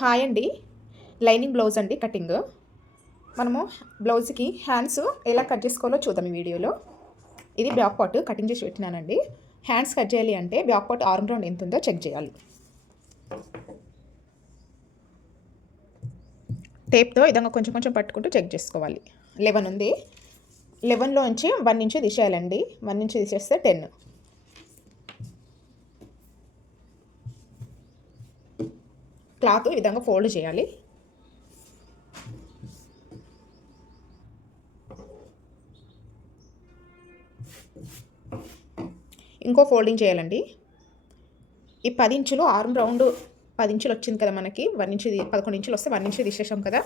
Hi అండి. Lining blouse అండి cutting. మనము బ్లౌజ్కి హ్యాండ్స్ ఎలా కట్ చేసుకోవాలో చూద్దాం ఈ వీడియోలో. ఇది బ్యాక్ పార్ట్ కటింగ్ చేసి పెట్టినానండి. హ్యాండ్స్ కట్ చేయాలి అంటే బ్యాక్ పార్ట్ ఆర్మ్ రౌండ్ ఎంత ఉందో చెక్ చేయాలి. టేప్తో విధంగా కొంచెం కొంచెం పట్టుకుంటూ చెక్ చేసుకోవాలి. లెవెన్ ఉంది. లెవెన్లో నుంచి వన్ ఇంచు తీసేయాలండి. వన్ ఇంచు తీసేస్తే టెన్. క్లాత్ ఈ విధంగా ఫోల్డ్ చేయాలి. ఇంకో ఫోల్డింగ్ చేయాలండి. ఈ పది ఇంచులు ఆర్మ్ రౌండ్ పది ఇంచులు వచ్చింది కదా మనకి వన్ ఇంచు పదకొండు ఇంచులు వస్తే వన్ ఇంచు తీసేసాం కదా.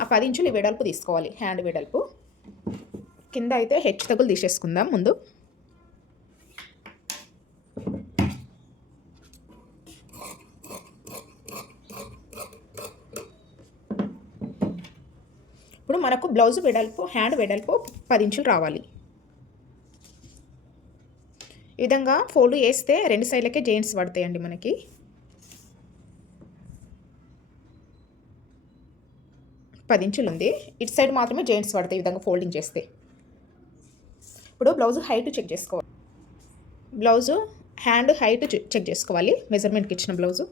ఆ పది ఇంచులు ఈ వెడల్పు తీసుకోవాలి హ్యాండ్ వెడల్పు. కింద అయితే హెచ్చు తగులు తీసేసుకుందాం ముందు. మనకు బ్లౌజ్ వెడల్పు హ్యాండ్ వెడల్పు పది ఇంచులు రావాలి. ఈ విధంగా ఫోల్డ్ వేస్తే రెండు సైడ్లకే జెయింట్స్ పడతాయండి మనకి. పది ఇంచులు ఉంది. ఇటు సైడ్ మాత్రమే జెయింట్స్ పడతాయి ఈ విధంగా ఫోల్డింగ్ చేస్తే. ఇప్పుడు బ్లౌజ్ హైట్ చెక్ చేసుకోవాలి. బ్లౌజు హ్యాండ్ హైట్ చెక్ చేసుకోవాలి. మెజర్మెంట్కి ఇచ్చిన బ్లౌజు.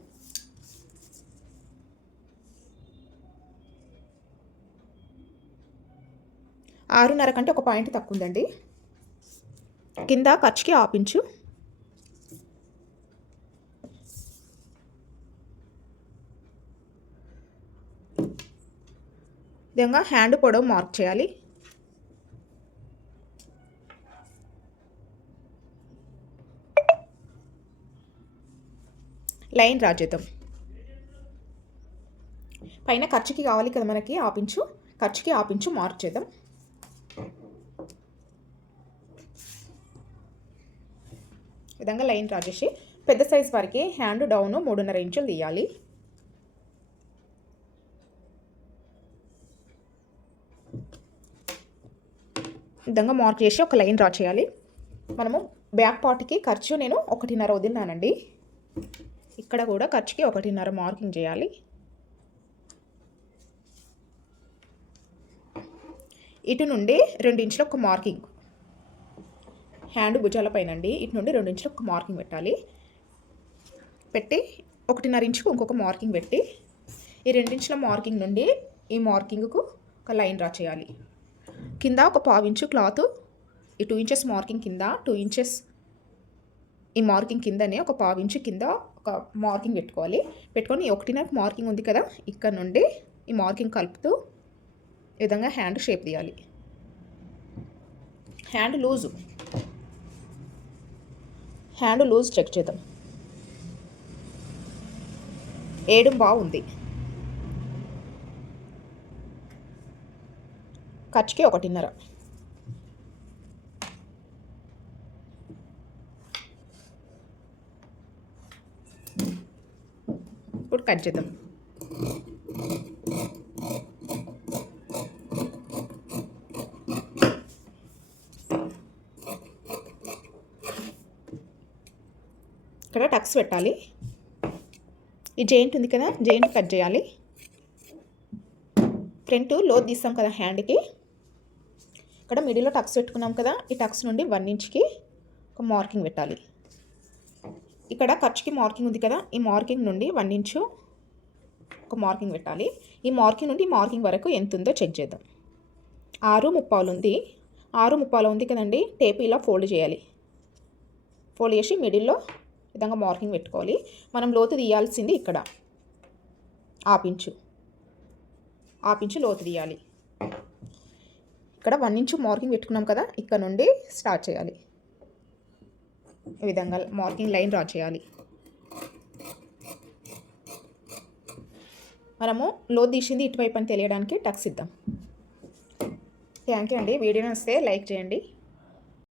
ఆరున్నర కంటే ఒక పాయింట్ తక్కువ ఉందండి కింద ఖర్చుకి ఆపించు. విధంగా హ్యాండ్ పొడవు మార్క్ చేయాలి. లైన్ రాజేద్దాం. పైన ఖర్చుకి కావాలి కదా మనకి ఆపించు. ఖర్చుకి ఆపించు మార్క్ చేద్దాం. విధంగా లైన్ డ్రా చేసి పెద్ద సైజ్ వారికి హ్యాండ్ డౌన్ మూడున్నర ఇంచులు తీయాలి. విధంగా మార్క్ చేసి ఒక లైన్ డ్రా చేయాలి. మనము బ్యాక్ పార్ట్కి ఖర్చు నేను ఒకటిన్నర వదిలినానండి. ఇక్కడ కూడా ఖర్చుకి ఒకటిన్నర మార్కింగ్ చేయాలి. ఇటు నుండి రెండు ఇంచుల ఒక మార్కింగ్. హ్యాండ్ భుజాల పైన అండి ఇటు నుండి రెండు ఇంచులు ఒక మార్కింగ్ పెట్టాలి. పెట్టి ఒకటిన్నర ఇంచుకు ఇంకొక మార్కింగ్ పెట్టి ఈ రెండించుల మార్కింగ్ నుండి ఈ మార్కింగ్కు ఒక లైన్ డ్రా చేయాలి. కింద ఒక పావు ఇంచు క్లాత్ ఈ టూ ఇంచెస్ మార్కింగ్ కింద టూ ఇంచెస్ ఈ మార్కింగ్ కిందనే ఒక పావు ఇంచు కింద ఒక మార్కింగ్ పెట్టుకోవాలి. పెట్టుకొని ఒకటిన్నర మార్కింగ్ ఉంది కదా ఇక్కడ నుండి ఈ మార్కింగ్ కలుపుతూ ఈ విధంగా హ్యాండ్ షేప్ తీయాలి. Hand loose. Hand loose check చేద్దాం. ఏడు బాగుంది ఖర్చుకి ఒకటిన్నర. ఇప్పుడు కట్ చేద్దాం. ఇక్కడ టక్స్ పెట్టాలి. ఈ జెయింట్ ఉంది కదా జెయింట్ కట్ చేయాలి. ఫ్రంట్ లోత్ తీస్తాం కదా హ్యాండ్కి ఇక్కడ మిడిల్లో టక్స్ పెట్టుకున్నాం కదా ఈ టక్స్ నుండి వన్ ఇంచ్కి ఒక మార్కింగ్ పెట్టాలి. ఇక్కడ ఖర్చుకి మార్కింగ్ ఉంది కదా ఈ మార్కింగ్ నుండి వన్ ఇంచు ఒక మార్కింగ్ పెట్టాలి. ఈ మార్కింగ్ నుండి మార్కింగ్ వరకు ఎంత ఉందో చెక్ చేద్దాం. ఆరు ముప్పాలు ఉంది. ఆరు ముప్పాలు ఉంది కదండి టేప్ ఇలా ఫోల్డ్ చేయాలి. ఫోల్డ్ చేసి మిడిల్లో విధంగా మార్కింగ్ పెట్టుకోవాలి. మనం లోతు తీయాల్సింది ఇక్కడ. ఆపించు ఆపించు లోతు తీయాలి. ఇక్కడ వన్ ఇంచు మార్కింగ్ పెట్టుకున్నాం కదా ఇక్కడ నుండి స్టార్ట్ చేయాలి. ఈ విధంగా మార్కింగ్ లైన్ డ్రా చేయాలి. మనము లో తీసింది ఇటువైపు అని తెలియడానికి టక్స్ ఇద్దాం. థ్యాంక్ యూ అండి. వీడియో వస్తే లైక్ చేయండి.